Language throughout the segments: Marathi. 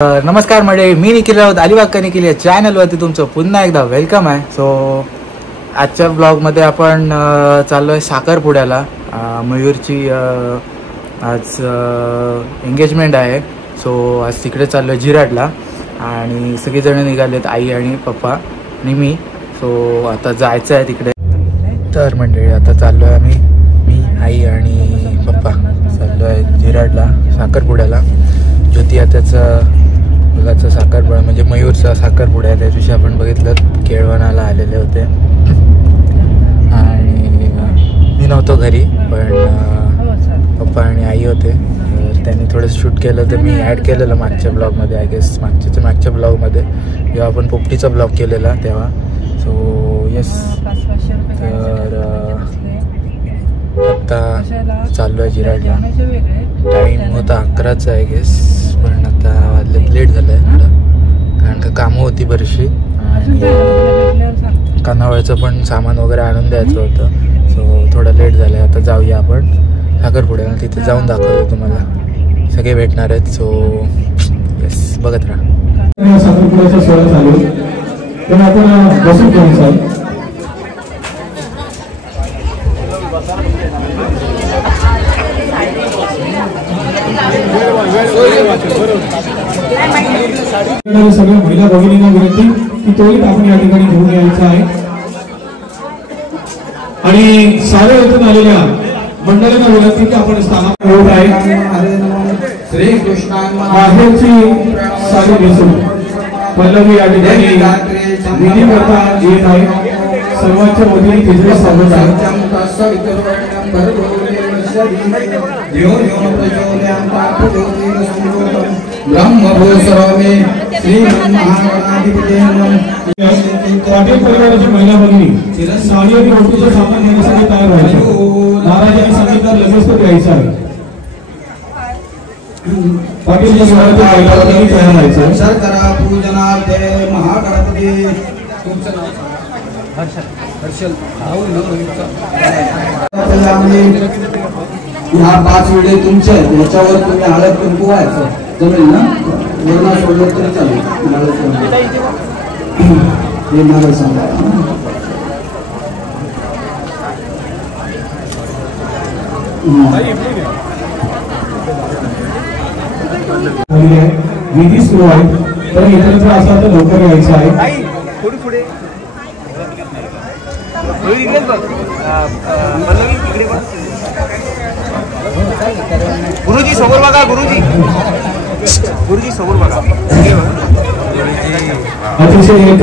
नमस्कार मंडळी, मी निखिल राऊत अलिबाग निखिल या चॅनलवरती तुमचं पुन्हा एकदा वेलकम आहे. सो आजच्या ब्लॉगमध्ये आपण चाललो आहे साखरपुड्याला. मयूरची आज एंगेजमेंट आहे. सो आज तिकडे चाललो आहे जिराडला आणि सगळीजणं निघालेत, आई आणि पप्पा आणि मी. सो आता जायचं आहे तिकडे. तर मंडळी आता चाललो आहे मी आई आणि पप्पा चाललो आहे जिराडला साखरपुड्याला. ज्योती त्याचं मुलाचा साखरपुडा म्हणजे मयूरचा साखरपुडा आहे. त्या दिवशी आपण बघितलं केळवणाला आलेले होते आणि मी नव्हतो घरी, पण पप्पा आणि आई होते. तर त्यांनी थोडं शूट केलं, तर मी ॲड केलेलं मागच्या ब्लॉगमध्ये. आय गेस मागच्या ब्लॉगमध्ये जेव्हा आपण पोपटीचा ब्लॉग केलेला तेव्हा. सो येस, तर आत्ता चाललो आहे जिराडला. टाईम होता 11चा आय गेस, पण आता वाजले लेट झालं आहे थोडं, कारण का कामं होती बरीचशी आणि कानावळचं पण सामान वगैरे आणून द्यायचं होतं. सो थोडं लेट झालं आहे. आता जाऊया आपण साखरपुड्याला, तिथे जाऊन दाखवतो तुम्हाला, सगळे भेटणार आहेत. सो येस, बघत राहा. साखरपुड्याचा सोहळा चालू, तर आपण बसून घेऊन चाल. सगळ्या महिला भगिनींना विनंती की तोही आपण या ठिकाणी घेऊन यायचं आहे आणि सारे येथून आलेल्या मंडळींना विनंती की आपण स्थानावर होत आहे. श्रीकृष्णाची साडी नेसून पल्लवी या ठिकाणी विधी करता येत आहे. सर्वांच्या वतीने तिसरे स्वागत आहे. पाटील परिवाराची महिला भगिनी साडी आणि ओटीचं सामान घेण्यासाठी तयार व्हायचं. महाराजांनी सांगितलं लगेच तो घ्यायचा आहे. पाटील महिला भगिनी तयार व्हायचं. पूजनार्थे महागणपती हर्षल ह्या 5 व्हिडिओ तुमचे आहेत, याच्यावर तुम्ही हळद कुंकू व्हायचं जमेल ना? वर्ण सोडलं तरी चालेल. मला सांगा विधी सुरू आहे, तर इतर असा तर लवकर यायचं आहे. गुरुजी समोर बघा, गुरुजी समोर बघा. अतिशय एक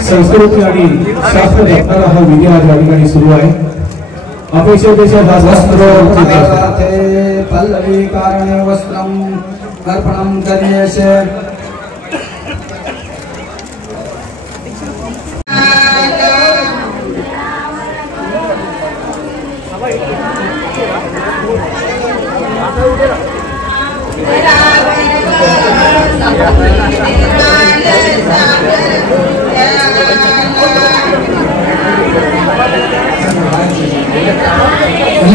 संस्कृती आणि शास्त्र जपणारा हा विधी आज या ठिकाणी सुरू आहे. अपेक्षेपेक्षा वस्त्र पल्लवी कारणे वस्त्रम अर्पणम कन्येशे.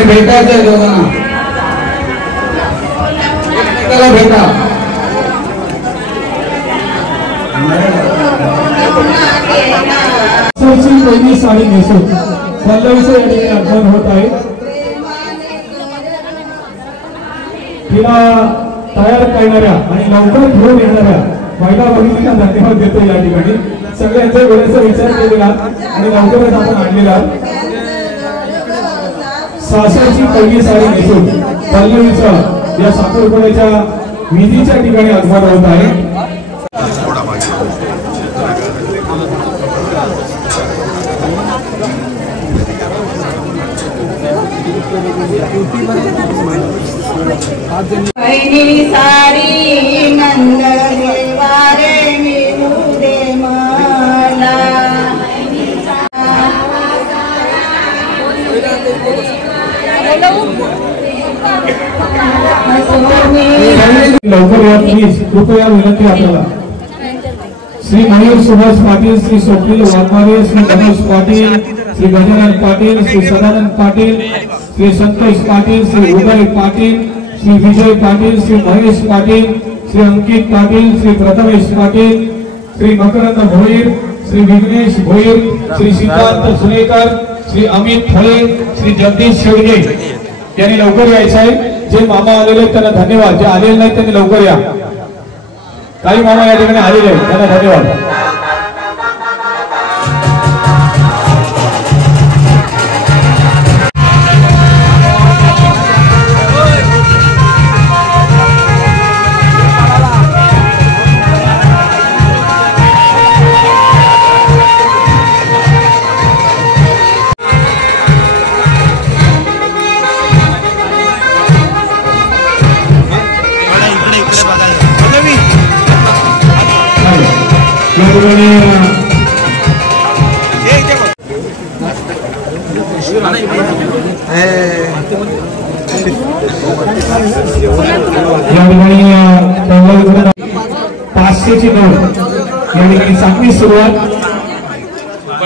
भेटायचं आहे दोघांना, त्याला भेटा. पहिली साडी नेसून पल्लवीचं या ठिकाणी आगमन होत आहे. तिला तयार करणाऱ्या आणि लवकर घेऊन येणाऱ्या महिला भगिनींना धन्यवाद देतो. या ठिकाणी सगळ्यांच्या वेळेचा विचार केलेला आणि लवकरच आपण आणलेला. सासरची पहिली साडी नेसून पल्लवीचं या साखरपुड्याच्या विधीच्या ठिकाणी आगमन होत आहे. पहिली साडी मंगळवारे मिळू दे मला. लवकर या प्लीज, कृपया विनंती आपल्याला. श्री मयूर सुभाष पाटील, श्री स्वप्नील वाघमारे, श्री गणेश पाटील, श्री गजानन पाटील, श्री सदानंद पाटील, श्री संतोष पाटील, श्री उदय पाटील, श्री विजय पाटील, श्री महेश पाटील, श्री अंकित पाटील, श्री प्रथमेश पाटील, श्री मकरंद भोईर, श्री विघ्नेश भोईर, श्री श्रीकांत सुनेकर, श्री अमित थळे, श्री जगदीश शेडगे यांनी लवकर यायचं आहे. जे मामा आलेले आहेत त्यांना धन्यवाद, जे आलेले नाहीत त्यांनी लवकर या. काही मामा या ठिकाणी आलेले आहेत त्यांना धन्यवाद. पाचशेची नोट या ठिकाणी चांगली सुरुवात.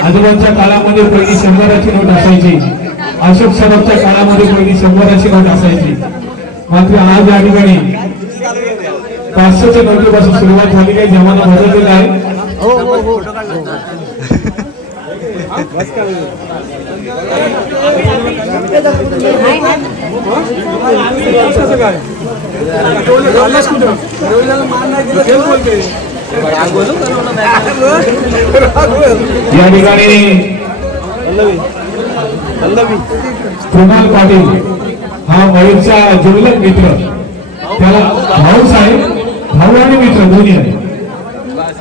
आजोबांच्या काळामध्ये पहिली 100ची नोट असायची. अशोक सराफच्या काळामध्ये पहिली 100ची नोट असायची. मात्र आज या ठिकाणी 500च्या नोटीपासून सुरुवात झाली आहे. जमाना बदललेला आहे. या ठिकाणी कुणाल पाटील हा मयूरचा जिवलग मित्र, त्याला भाऊच आहे, भाऊ आणि मित्र दोन्ही आहे.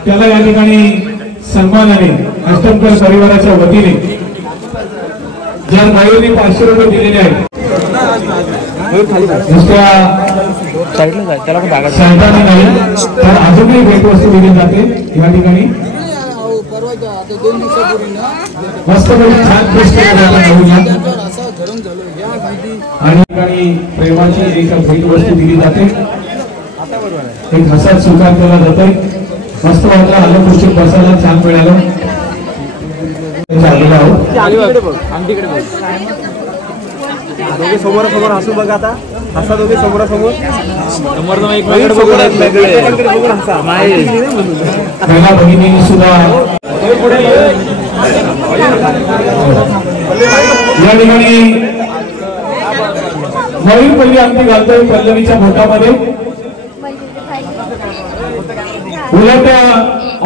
त्याला या ठिकाणी सन्मानाने अष्टमकर परिवाराच्या वतीने ज्या मयूरने 500 रुपये दिलेले आहेत नुसत्या साहेबांनी नाही तर अजूनही भेटवस्तू दिली जाते. या ठिकाणी मस्त छान गोष्ट आणि ठिकाणी प्रेमाची एक भेटवस्तू दिली जाते. एक हसत स्वीकार केला जातोय. मस्त वाटलं, आलं खुर्चीत बसायला छान मिळालं. चाललेलो आहोत. दोघे समोरासमोर हसू बघा. आता हसा दोघे समोरासमोर. पहिला भगिनी सुद्धा या ठिकाणी मयूर पहिली अंगठी घालतोय पल्लवीच्या बोटामध्ये. उलट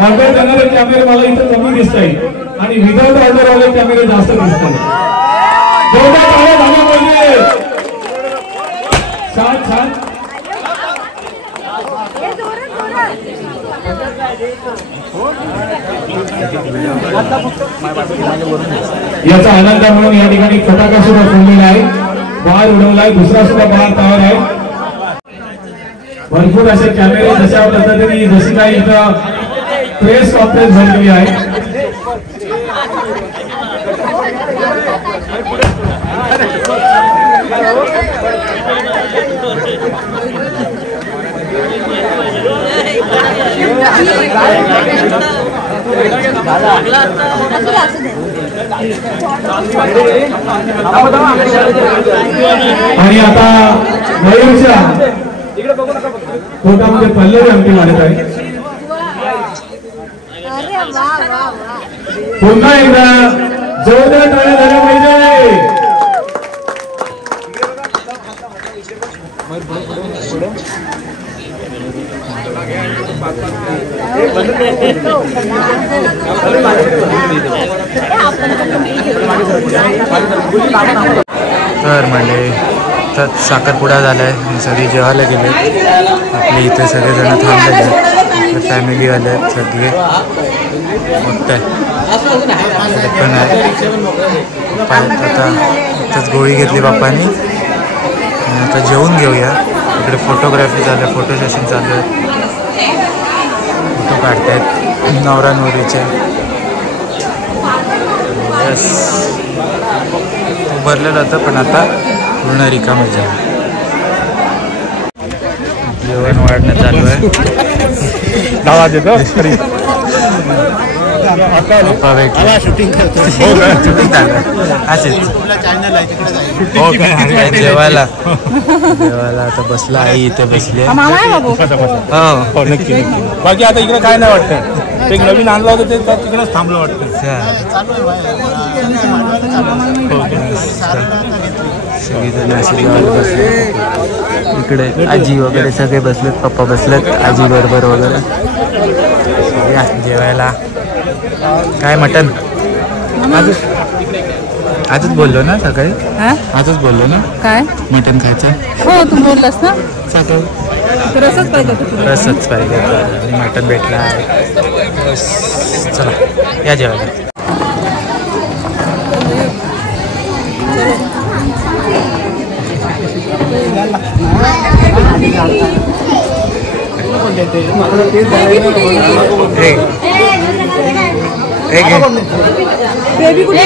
ऑर्डर देणारे कॅमेरे मला इथं कमी दिसत आहे आणि विदाउट ऑर्डर वाले कॅमेरे जास्त दिसत आहेत. छान छान. याचा आनंद म्हणून या ठिकाणी फटाका सुद्धा फोडलेला आहे, बाहेर उडवलाय. दुसरा सुद्धा बाहेर तयार आहे. भरपूर असे कॅमेरे जशा पद्धतीने जशी काही इथं प्रेस कॉन्फरन्स झालेली आहे. आणि आता मयूरच्या पोटामध्ये पल्लवी अंगठी मारत आहे. पुन्हा एकदा जोरदार टाळ्या झाल्या पाहिजे. तर म्हणजे तर साखरपुडा झालाय आणि सगळे जेवायला गेले. आपले इथे सगळेजण थांबलेले आहेत. फॅमिली आले आहेत सगळे. मोठं आहे पण आहे. आता आताच गोळी घेतली बाप्पानी आणि आता जेवून घेऊया. इकडे फोटोग्राफी झालं, फोटो सेशन चालू आहे. फोटो काढतायत नवरा नवरीचे. यस उभारलेलं होतं पण आता पूर्ण रिकामच झालं. जेवण वाढणं चालू आहे. आवाज येतो. पप्पा भेटले शूटिंग चाललं असेच हो काय जेवायला आता बसला आई इथे बसली हो नक्की बाकी आता इकडे काय नाही वाटतं एक नवीन आणलं होतं ते तिकडेच थांबलं वाटतं सगळीजण आशीर्वाद बसले इकडे आजी वगैरे सगळे बसलेत पप्पा बसलेत आजी बरोबर वगैरे या जेवायला काय मटन आजच बोललो ना सकाळी आजच बोललो ना काय मटन खायचं हो तू बोललास ना सकाळी रसच पाहिजे रसच पाहिजे मटन भेटला चला या जेवायला बेबी कुठे